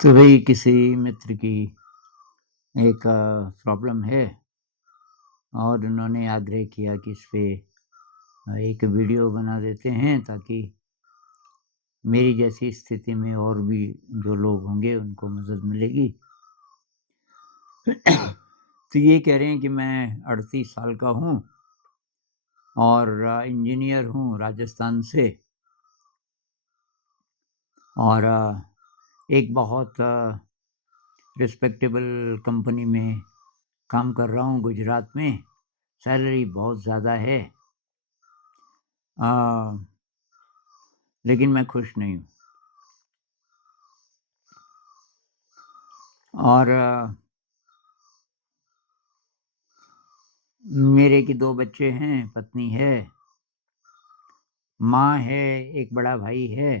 तो भई किसी मित्र की एक प्रॉब्लम है और उन्होंने आग्रह किया कि इस पे एक वीडियो बना देते हैं ताकि मेरी जैसी स्थिति में और भी जो लोग होंगे उनको मदद मिलेगी। तो ये कह रहे हैं कि मैं 38 साल का हूँ और इंजीनियर हूँ राजस्थान से और एक बहुत रिस्पेक्टेबल कंपनी में काम कर रहा हूँ गुजरात में। सैलरी बहुत ज़्यादा है। अ, लेकिन मैं खुश नहीं हूँ और मेरे की 2 बच्चे हैं, पत्नी है, माँ है, एक बड़ा भाई है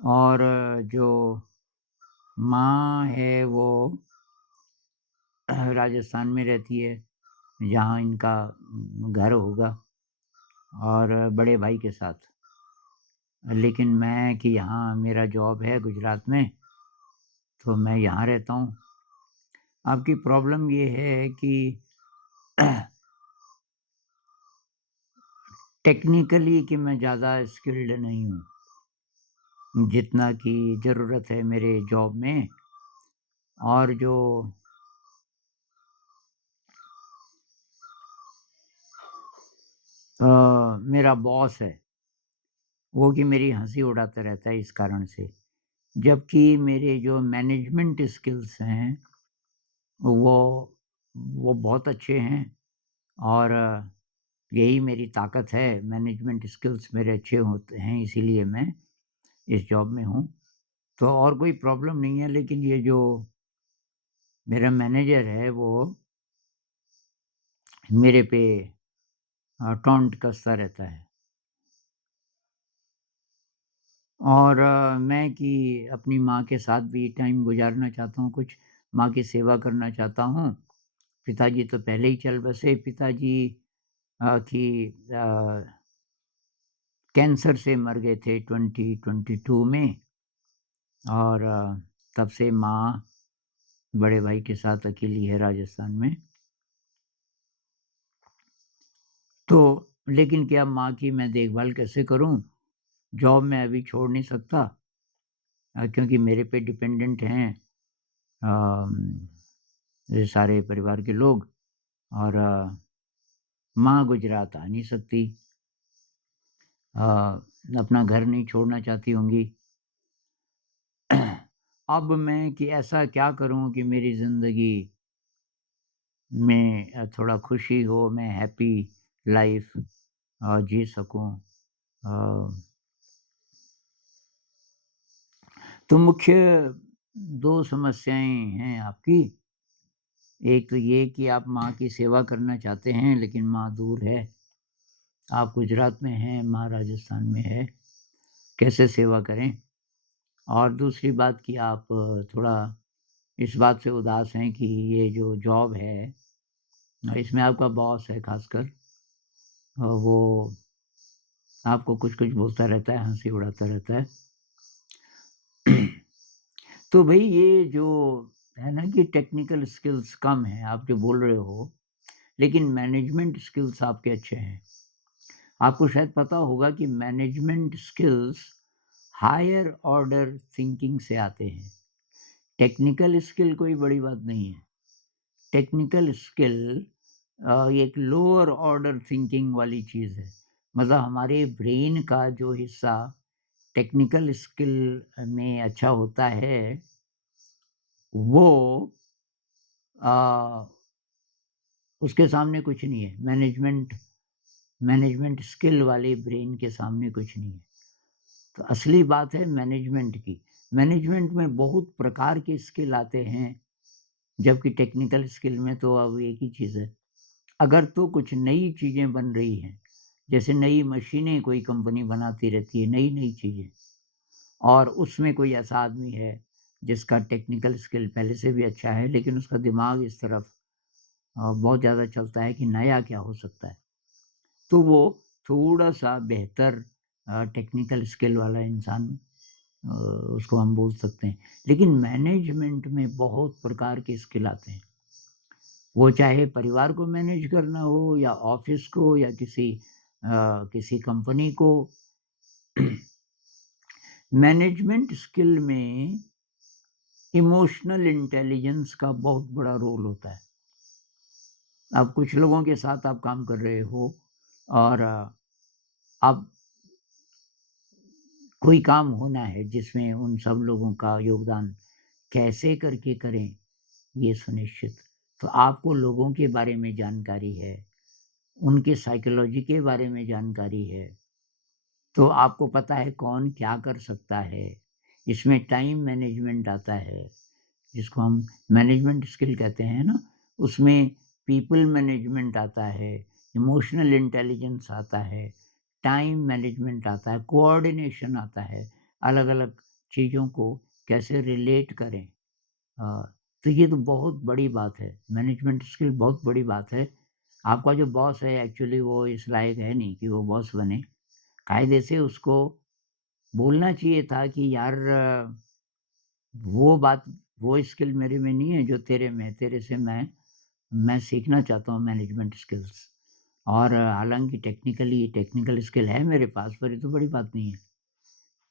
और जो माँ है वो राजस्थान में रहती है, जहाँ इनका घर होगा और बड़े भाई के साथ। लेकिन मैं कि यहाँ मेरा जॉब है गुजरात में, तो मैं यहाँ रहता हूँ। आपकी प्रॉब्लम ये है कि टेक्निकली कि मैं ज़्यादा स्किल्ड नहीं हूँ, जितना कि ज़रूरत है मेरे जॉब में और जो मेरा बॉस है, वो कि मेरी हँसी उड़ाता रहता है इस कारण से। जबकि मेरे जो मैनेजमेंट स्किल्स हैं, वो वो बहुत अच्छे हैं और यही मेरी ताकत है, मैनेजमेंट स्किल्स मेरे अच्छे होते हैं, इसीलिए मैं इस जॉब में हूँ। तो और कोई प्रॉब्लम नहीं है, लेकिन ये जो मेरा मैनेजर है, वो मेरे पे टॉन्ट कसता रहता है और मैं कि अपनी माँ के साथ भी टाइम गुज़ारना चाहता हूँ, कुछ माँ की सेवा करना चाहता हूँ। पिताजी तो पहले ही चल बसे, पिताजी की कैंसर से मर गए थे 2022 में और तब से माँ बड़े भाई के साथ अकेली है राजस्थान में। तो लेकिन क्या माँ की मैं देखभाल कैसे करूँ? जॉब मैं अभी छोड़ नहीं सकता क्योंकि मेरे पे डिपेंडेंट हैं ये सारे परिवार के लोग और माँ गुजरात आ नहीं सकती। अ, अपना घर नहीं छोड़ना चाहती होंगी। अब मैं कि ऐसा क्या करूँ कि मेरी ज़िंदगी में थोड़ा खुशी हो, मैं हैप्पी लाइफ़ जी सकूँ। अ, तो मुख्य 2 समस्याएँ हैं आपकी। एक तो ये कि आप माँ की सेवा करना चाहते हैं, लेकिन माँ दूर है। आप गुजरात में हैं, माँ राजस्थान में है, कैसे सेवा करें? और दूसरी बात कि आप थोड़ा इस बात से उदास हैं कि ये जो जॉब है इसमें आपका बॉस है ख़ासकर वो आपको कुछ-कुछ बोलता रहता है, हँसी उड़ाता रहता है। तो भई ये जो है ना कि टेक्निकल स्किल्स कम हैं, आप जो बोल रहे हो, लेकिन मैनेजमेंट स्किल्स आपके अच्छे हैं। आपको शायद पता होगा कि management skills higher order thinking से आते हैं। टेक्निकल स्किल कोई बड़ी बात नहीं है। टेक्निकल स्किल एक लोअर ऑर्डर थिंकिंग वाली चीज़ है। मतलब हमारे ब्रेन का जो हिस्सा टेक्निकल स्किल में अच्छा होता है, वो अ, उसके सामने कुछ नहीं है। मैनेजमेंट स्किल वाले ब्रेन के सामने कुछ नहीं है। तो असली बात है मैनेजमेंट की। मैनेजमेंट में बहुत प्रकार के स्किल आते हैं, जबकि टेक्निकल स्किल में तो अब एक ही चीज़ है। अगर तो कुछ नई चीज़ें बन रही हैं, जैसे नई मशीनें कोई कंपनी बनाती रहती है, नई-नई चीज़ें और उसमें कोई ऐसा आदमी है, जिसका टेक्निकल स्किल पहले से भी अच्छा है, लेकिन उसका दिमाग इस तरफ बहुत ज़्यादा चलता है कि नया क्या हो सकता है। तो वो थोड़ा-सा बेहतर टेक्निकल स्किल वाला इंसान उसको हम बोल सकते हैं। लेकिन मैनेजमेंट में बहुत प्रकार के स्किल आते हैं। वो चाहे परिवार को मैनेज करना हो या ऑफ़िस को या किसी कंपनी को। मैनेजमेंट स्किल में इमोशनल इंटेलिजेंस का बहुत बड़ा रोल होता है। अब कुछ लोगों के साथ आप काम कर रहे हो और अब कोई काम होना है जिसमें उन सब लोगों का योगदान कैसे करके करें, ये सुनिश्चित। तो आपको लोगों के बारे में जानकारी है, उनके साइकोलॉजी के बारे में जानकारी है, तो आपको पता है कौन क्या कर सकता है। इसमें टाइम मैनेजमेंट आता है, जिसको हम मैनेजमेंट स्किल कहते हैं ना, उसमें पीपल मैनेजमेंट आता है, इमोशनल इंटेलिजेंस आता है, टाइम मैनेजमेंट आता है, कोऑर्डिनेशन आता है, अलग-अलग चीज़ों को कैसे रिलेट करें। अ, तो ये तो बहुत बड़ी बात है, मैनेजमेंट स्किल बहुत बड़ी बात है। आपका जो बॉस है एक्चुअली वो इस लायक है नहीं कि वो बॉस बने। कायदे से उसको बोलना चाहिए था कि यार वो बात वो स्किल मेरे में नहीं है जो तेरे में है, तेरे से मैं सीखना चाहता हूँ मैनेजमेंट स्किल्स। और हालाँकि टेक्निकल स्किल है मेरे पास, पर ये तो बड़ी बात नहीं है।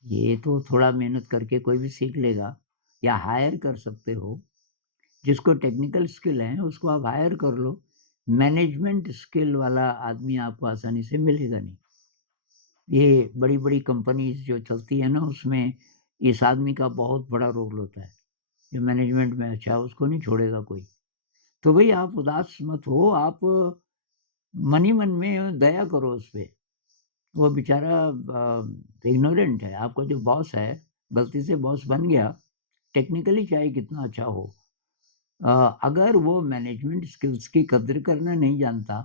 ये तो थोड़ा मेहनत करके कोई भी सीख लेगा या हायर कर सकते हो। जिसको टेक्निकल स्किल है उसको आप हायर कर लो। मैनेजमेंट स्किल वाला आदमी आपको आसानी से मिलेगा नहीं। ये बड़ी-बड़ी कंपनीज़ जो चलती है ना उसमें इस आदमी का बहुत बड़ा रोल होता है। जो मैनेजमेंट में अच्छा है उसको नहीं छोड़ेगा कोई। तो भई आप उदास मत हो, आप मन ही मन में दया करो उस पे। वो बेचारा इग्नोरेंट है, आपका जो बॉस है, गलती से बॉस बन गया, टेक्निकली चाहे कितना अच्छा हो। अगर वो मैनेजमेंट स्किल्स की कद्र करना नहीं जानता,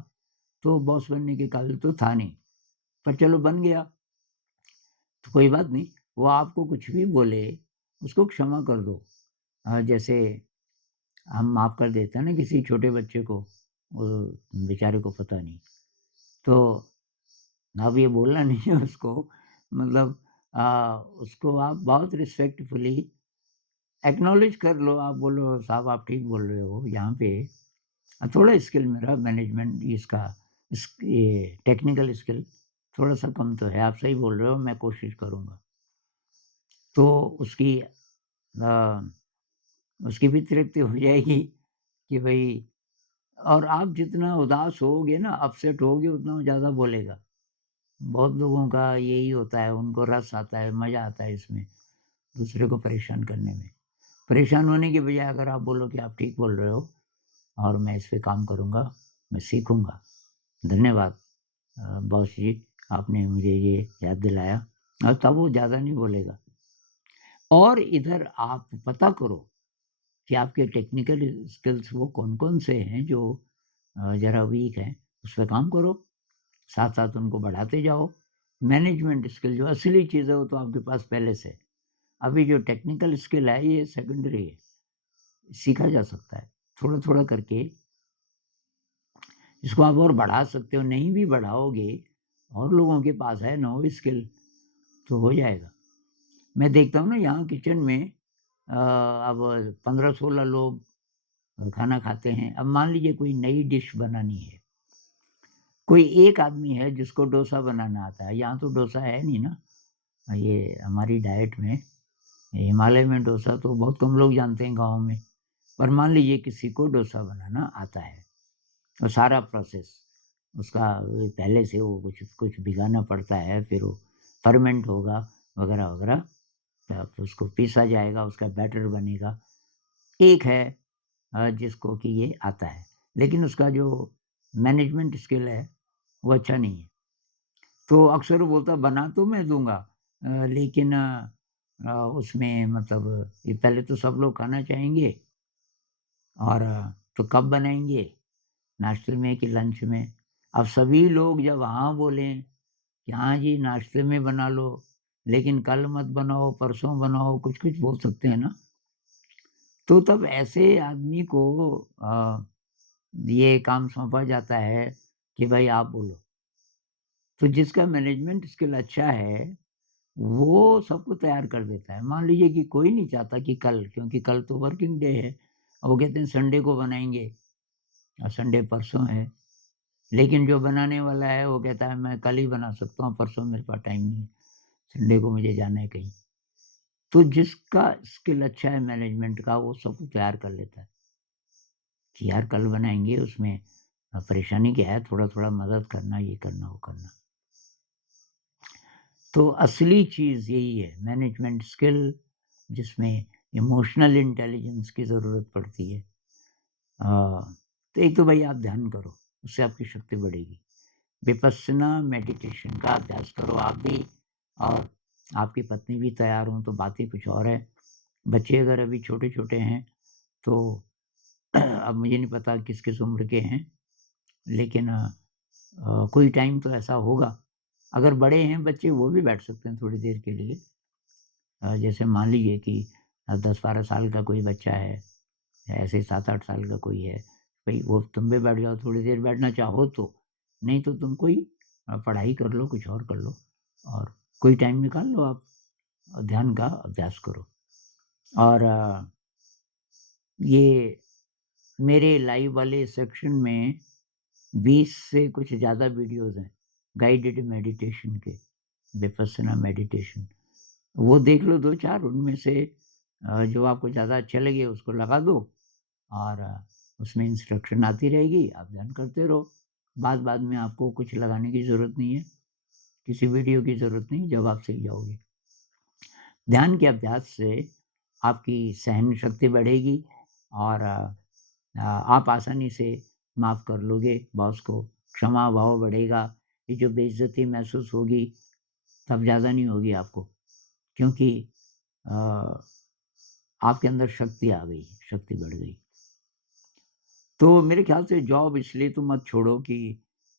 तो बॉस बनने के काबिल तो था नहीं। पर चलो बन गया, तो कोई बात नहीं। वो आपको कुछ भी बोले, उसको क्षमा कर दो। जैसे हम माफ़ कर देते हैं ना किसी छोटे बच्चे को, वो बेचारे को पता नहीं। तो अब ये बोलना नहीं है उसको, मतलब उसको आप बहुत रिस्पेक्टफुली एक्नॉलेज कर लो। आप बोलो साहब आप ठीक बोल रहे हो, यहाँ पे थोड़ा स्किल मेरा मैनेजमेंट इसका ये टेक्निकल स्किल थोड़ा-सा कम तो है, आप सही बोल रहे हो, मैं कोशिश करूँगा। तो अ, उसकी भी तृप्ति हो जाएगी कि भई। और आप जितना उदास होगे ना, अपसेट होगे, उतना वो ज़्यादा बोलेगा। बहुत लोगों का यही होता है, उनको रस आता है, मज़ा आता है इसमें, दूसरे को परेशान करने में। परेशान होने की बजाय अगर आप बोलो कि आप ठीक बोल रहे हो और मैं इस पे काम करूँगा, मैं सीखूँगा। धन्यवाद बॉस जी, आपने मुझे ये याद दिलाया, और तब वो ज़्यादा नहीं बोलेगा। और इधर आप पता करो कि आपके टेक्निकल स्किल्स वो कौन-कौन से हैं जो ज़रा वीक हैं, उस पे काम करो, साथ-साथ उनको बढ़ाते जाओ। मैनेजमेंट स्किल जो असली चीज़ है वो तो आपके पास पहले से है। अभी जो टेक्निकल स्किल है ये सेकेंडरी है, सीखा जा सकता है, थोड़ा-थोड़ा करके इसको आप और बढ़ा सकते हो। नहीं भी बढ़ाओगे, और लोगों के पास है ना वो स्किल, तो हो जाएगा। मैं देखता हूँ ना यहाँ किचन में अब 15-16 लोग खाना खाते हैं। अब मान लीजिए कोई नई डिश बनानी है, कोई एक आदमी है जिसको डोसा बनाना आता है। यहाँ तो डोसा है नहीं ना, ये हमारी डाइट में हिमालय में डोसा तो बहुत कम लोग जानते हैं गाँव में। पर मान लीजिए किसी को डोसा बनाना आता है, और सारा प्रोसेस उसका पहले से वो कुछ भिगाना पड़ता है, फिर वो फर्मेंट होगा वगैरह-वगैरह, तब उसको पीसा जाएगा, उसका बैटर बनेगा। एक है जिसको कि ये आता है, लेकिन उसका जो मैनेजमेंट स्किल है, वो अच्छा नहीं है। तो अक्सर वो बोलता है बना तो मैं दूँगा, लेकिन उसमें मतलब ये पहले तो सब लोग खाना चाहेंगे, और तो कब बनाएँगे? नाश्ते में कि लंच में? अब सभी लोग जब हाँ बोलें कि हाँ जी, नाश्ते में बना लो, लेकिन कल मत बनाओ, परसों बनाओ, कुछ-कुछ बोल सकते हैं ना? तो तब ऐसे आदमी को अ, ये काम सौंपा जाता है कि भाई आप बोलो। तो जिसका मैनेजमेंट स्किल अच्छा है, वो सबको तैयार कर देता है। मान लीजिए कि कोई नहीं चाहता कि कल, क्योंकि कल तो वर्किंग डे है, और वो कहते हैं संडे को बनाएँगे, और संडे परसों है। लेकिन जो बनाने वाला है वो कहता है मैं कल ही बना सकता हूँ, परसों मेरे पास टाइम नहीं है, संडे को मुझे जाना है कहीं। तो जिसका स्किल अच्छा है मैनेजमेंट का, वो सब तैयार कर लेता है कि यार कल बनाएँगे, उसमें परेशानी क्या है, थोड़ा-थोड़ा मदद करना, ये करना, वो करना। तो असली चीज़ यही है, मैनेजमेंट स्किल, जिसमें इमोशनल इंटेलिजेंस की ज़रूरत पड़ती है। अ, तो एक तो भई आप ध्यान करो, उससे आपकी शक्ति बढ़ेगी। विपस्सना मेडिटेशन का अभ्यास करो आप भी, और आपकी पत्नी भी तैयार हों तो बात ही कुछ और है। बच्चे अगर अभी छोटे-छोटे हैं तो अब मुझे नहीं पता किस-किस उम्र के हैं, लेकिन कोई टाइम तो ऐसा होगा, अगर बड़े हैं बच्चे वो भी बैठ सकते हैं थोड़ी देर के लिए। जैसे मान लीजिए कि 10-12 साल का कोई बच्चा है, या ऐसे 7-8 साल का कोई है, भई वो तुम भी बैठ जाओ थोड़ी देर बैठना चाहो तो, नहीं तो तुम कोई पढ़ाई कर लो, कुछ और कर लो, और कोई टाइम निकाल लो आप, ध्यान का अभ्यास करो। और ये मेरे लाइव वाले सेक्शन में 20 से कुछ ज़्यादा वीडियोज़ हैं, गाइडेड मेडिटेशन के, विपस्सना मेडिटेशन। वो देख लो 2-4, उनमें से जो आपको ज़्यादा अच्छे लगे उसको लगा दो, और उसमें इंस्ट्रक्शन आती रहेगी, आप ध्यान करते रहो। बाद-बाद में आपको कुछ लगाने की ज़रूरत नहीं है, किसी वीडियो की ज़रूरत नहीं, जब आप सीख जाओगे। ध्यान के अभ्यास से आपकी सहन शक्ति बढ़ेगी, और आप आसानी से माफ़ कर लोगे बॉस को, क्षमा भाव बढ़ेगा। ये जो बेइज़्ज़ती महसूस होगी, तब ज़्यादा नहीं होगी आपको, क्योंकि अ, आपके अंदर शक्ति आ गई, शक्ति बढ़ गई। तो मेरे ख़्याल से जॉब इसलिए तो मत छोड़ो कि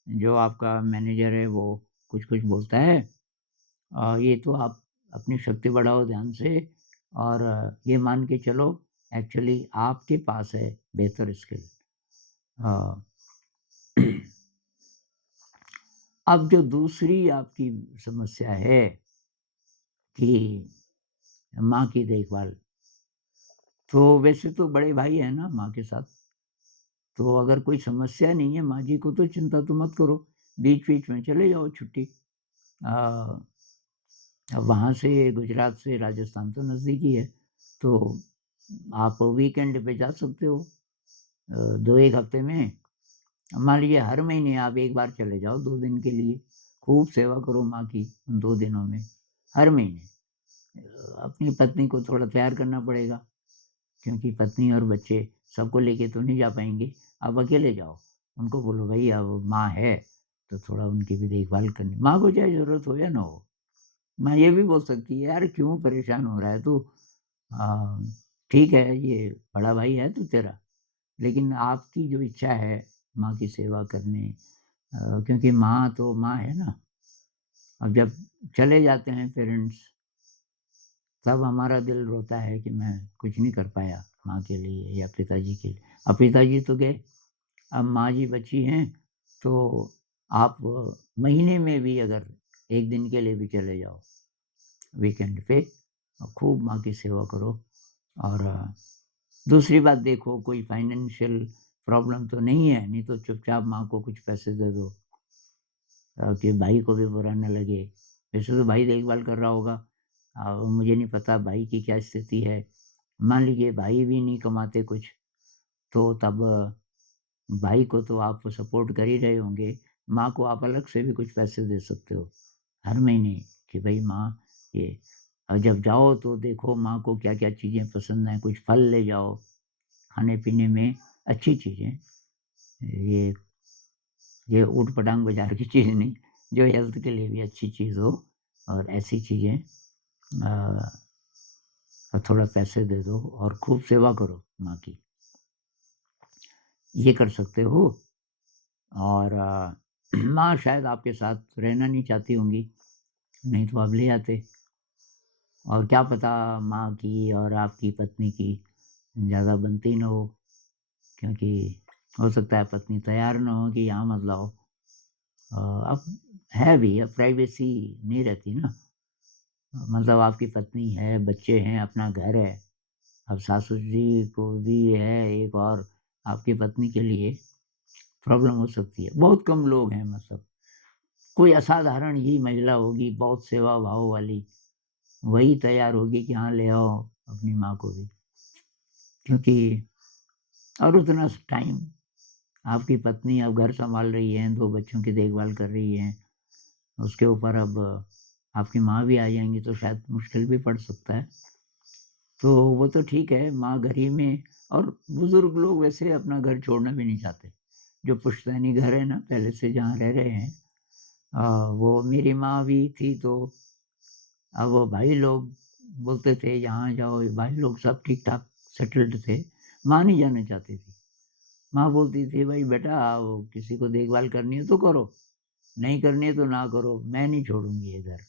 जो आपका मैनेजर है वो कुछ-कुछ बोलता है। ये तो आप अपनी शक्ति बढ़ाओ ध्यान से, और ये मान के चलो एक्चुअली आपके पास है बेहतर स्किल। हाँ। अब जो दूसरी आपकी समस्या है कि माँ की देखभाल, तो वैसे तो बड़े भाई हैं ना माँ के साथ, तो अगर कोई समस्या नहीं है माँ जी को तो चिंता तो मत करो, बीच-बीच में चले जाओ छुट्टी। अ, अब वहाँ से गुजरात से राजस्थान तो नज़दीक ही है, तो आप वीकेंड पे जा सकते हो। 2-1 हफ्ते में, मान लीजिए हर महीने आप 1 बार चले जाओ 2 दिन के लिए, खूब सेवा करो माँ की उन 2 दिनों में, हर महीने। अपनी पत्नी को थोड़ा तैयार करना पड़ेगा, क्योंकि पत्नी और बच्चे सबको लेके तो नहीं जा पाएँगे, आप अकेले जाओ। उनको बोलो भई अब माँ है, तो थोड़ा उनकी भी देखभाल करनी, माँ को चाहे ज़रूरत हो या ना हो। माँ ये भी बोल सकती है, यार क्यों परेशान हो रहा है तू? अ, ठीक है ये बड़ा भाई है तू तेरा, लेकिन आपकी जो इच्छा है माँ की सेवा करने, क्योंकि माँ तो माँ है ना। अब जब चले जाते हैं पेरेंट्स, तब हमारा दिल रोता है कि मैं कुछ नहीं कर पाया माँ के लिए या पिताजी के लिए। अब पिताजी तो गए, अब माँ जी बची हैं, तो आप महीने में भी अगर 1 दिन के लिए भी चले जाओ वीकेंड पे, और खूब माँ की सेवा करो। और दूसरी बात देखो, कोई फाइनेंशियल प्रॉब्लम तो नहीं है, नहीं तो चुपचाप माँ को कुछ पैसे दे दो, कि भाई को भी बुरा ना लगे। वैसे तो भाई देखभाल कर रहा होगा, मुझे नहीं पता भाई की क्या स्थिति है। मान लीजिए भाई भी नहीं कमाते कुछ, तो तब भाई को तो आप सपोर्ट कर ही रहे होंगे, माँ को आप अलग से भी कुछ पैसे दे सकते हो, हर महीने, कि भई माँ ये, और जब जाओ तो देखो माँ को क्या-क्या चीज़ें पसंद हैं, कुछ फल ले जाओ, खाने-पीने में अच्छी चीज़ें, ये ये ऊट-पटांग बाज़ार की चीज़ नहीं, जो हेल्थ के लिए भी अच्छी चीज़ हो, और ऐसी चीज़ें, अ, और थोड़ा पैसे दे दो और खूब सेवा करो माँ की, ये कर सकते हो। और माँ शायद आपके साथ रहना नहीं चाहती होंगी, नहीं तो आप ले आते, और क्या पता माँ की और आपकी पत्नी की ज़्यादा बनती ना हो, क्योंकि हो सकता है पत्नी तैयार ना हो कि यहाँ मत लाओ। अब है भी, अब प्राइवेसी नहीं रहती ना, मतलब आपकी पत्नी है, बच्चे हैं, अपना घर है। अब सासू जी को भी है एक और आपकी पत्नी के लिए प्रॉब्लम हो सकती है। बहुत कम लोग हैं मतलब, कोई असाधारण ही महिला होगी, बहुत सेवा भाव वाली, वही तैयार होगी कि हाँ, ले आओ अपनी माँ को भी। क्योंकि और उतना टाइम आपकी पत्नी अब घर सँभाल रही हैं, 2 बच्चों की देखभाल कर रही हैं, उसके ऊपर अब आपकी माँ भी आ जाएँगी तो शायद मुश्किल भी पड़ सकता है। तो वो तो ठीक है, माँ घर ही में और बुज़ुर्ग लोग वैसे अपना घर छोड़ना भी नहीं चाहते। जो पुश्तैनी घर है ना, पहले से जहाँ रह रहे हैं वो मेरी माँ भी थी तो अब वो भाई लोग बोलते थे, "यहाँ जाओ।" भाई लोग सब ठीक-ठाक सेटल्ड थे। माँ नहीं जाना चाहती थी। माँ बोलती थी, "भई बेटा वो किसी को देखभाल करनी है तो करो, नहीं करनी है तो ना करो, मैं नहीं छोड़ूँगी ये घर,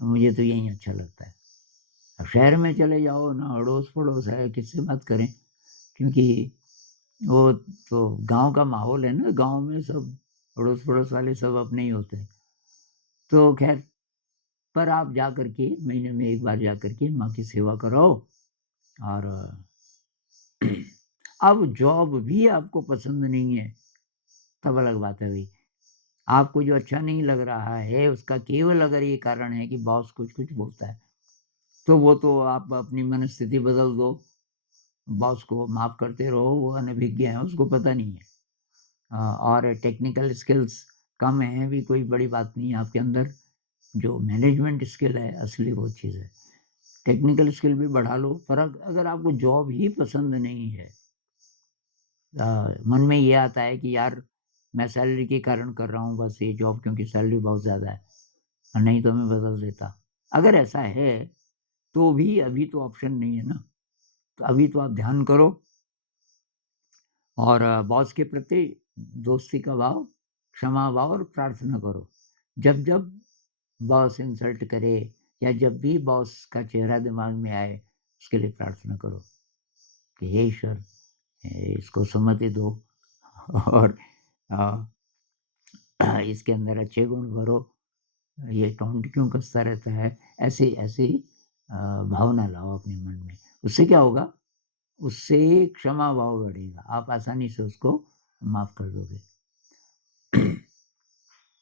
मुझे तो यहीं अच्छा लगता है।" अब शहर में चले जाओ ना अड़ोस-पड़ोस है, किससे बात करें? क्योंकि वो तो गाँव का माहौल है ना, गाँव में सब अड़ोस-पड़ोस वाले सब अपने ही होते हैं। तो ख़ैर पर आप जा कर के महीने में 1 बार जा कर के माँ की सेवा कराओ और अब जॉब भी आपको पसंद नहीं है, तब अलग बात है भई। आपको जो अच्छा नहीं लग रहा है, उसका केवल अगर ये कारण है कि बॉस कुछ-कुछ बोलता है, तो वो तो आप अपनी मनस्थिति बदल दो, बॉस को माफ़ करते रहो, वो अनभिज्ञ है, उसको पता नहीं है। और टेक्निकल स्किल्स कम हैं भी कोई बड़ी बात नहीं है आपके अंदर, जो मैनेजमेंट स्किल है, असली वो चीज़ है। टेक्निकल स्किल भी बढ़ा लो, पर अगर आपको जॉब ही पसंद नहीं है मन में ये आता है कि यार मैं सैलरी के कारण कर रहा हूँ बस ये जॉब क्योंकि सैलरी बहुत ज़्यादा है और नहीं तो मैं बदल देता। अगर ऐसा है, तो भी अभी तो ऑप्शन नहीं है ना, तो अभी तो आप ध्यान करो और बॉस के प्रति दोस्ती का भाव, क्षमा भाव और प्रार्थना करो। जब-जब बॉस इंसल्ट करे या जब भी बॉस का चेहरा दिमाग में आए, उसके लिए प्रार्थना करो कि हे ईश्वर इसको सुमति दो और अ, इसके अंदर अच्छे गुण भरो, ये टोंट क्यों कसता रहता है? ऐसी ऐसी भावना लाओ अपने मन में। उससे क्या होगा? उससे क्षमा भाव बढ़ेगा, आप आसानी से उसको माफ़ कर दोगे।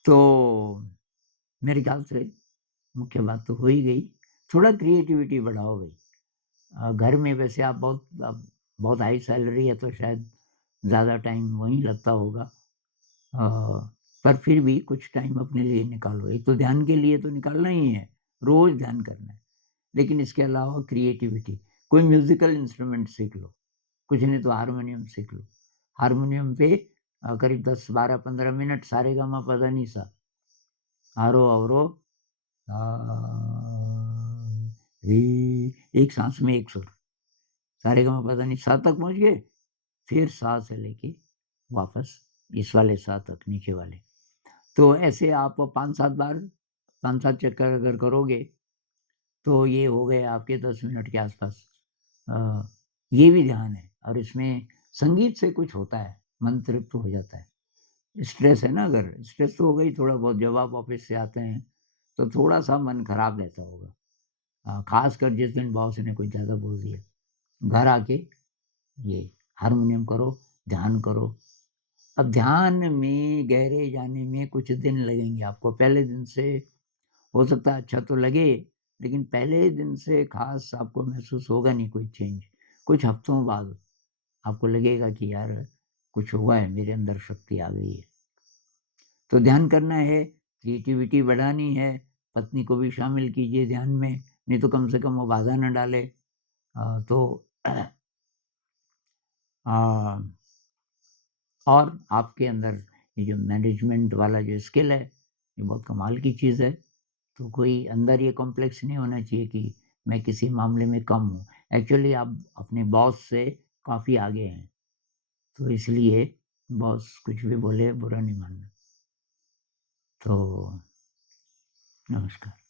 तो मेरे ख्याल से मुख्य बात तो हो ही गई, थोड़ा क्रिएटिविटी बढ़ाओ भई। घर में वैसे आप बहुत हाई सैलरी है तो शायद ज़्यादा टाइम वहीं लगता होगा। पर फिर भी कुछ टाइम अपने लिए निकालो। एक तो ध्यान के लिए तो निकालना ही है, रोज़ ध्यान करना है। लेकिन इसके अलावा क्रिएटिविटी, कोई म्यूज़िकल इंस्ट्रूमेंट सीख लो, कुछ नहीं तो हारमोनियम सीख लो। हारमोनियम पे करीब 10, 12, 15 मिनट सारेगामापधनिसा, आरो-अवरोह रे एक साँस में एक सुर, सारेगामापधनिसा तक पहुँच गए, फिर सा से लेके वापस इस वाले सा तक नीचे वाले। तो ऐसे आप 5-7 बार 5-7 चक्कर अगर करोगे, तो ये हो गए आपके 10 मिनट के आसपास। अ, ये भी ध्यान है और इसमें संगीत से कुछ होता है, मन तृप्त हो जाता है। स्ट्रेस है ना अगर, स्ट्रेस तो होगा ही थोड़ा बहुत जब आप ऑफ़िस से आते हैं, तो थोड़ा-सा मन खराब रहता होगा। ख़ासकर जिस दिन बॉस ने कुछ ज़्यादा बोल दिया। घर आके ये हारमोनियम करो, ध्यान करो। अब ध्यान में गहरे जाने में कुछ दिन लगेंगे आपको। पहले दिन से हो सकता है अच्छा तो लगे, लेकिन पहले दिन से ख़ास आपको महसूस होगा नहीं कोई चेंज। कुछ हफ्तों बाद आपको लगेगा कि यार कुछ हुआ है, मेरे अंदर शक्ति आ गई है। तो ध्यान करना है, क्रिएटिविटी बढ़ानी है, पत्नी को भी शामिल कीजिए ध्यान में, नहीं तो कम से कम वो बाधा ना डाले। तो अ और आपके अंदर ये जो मैनेजमेंट वाला जो स्किल है, ये बहुत कमाल की चीज़ है। तो कोई अंदर ये कॉम्प्लेक्स नहीं होना चाहिए कि मैं किसी मामले में कम हूँ। एक्चुअली आप अपने बॉस से काफ़ी आगे हैं, तो इसलिए बॉस कुछ भी बोले बुरा नहीं मानना। तो नमस्कार।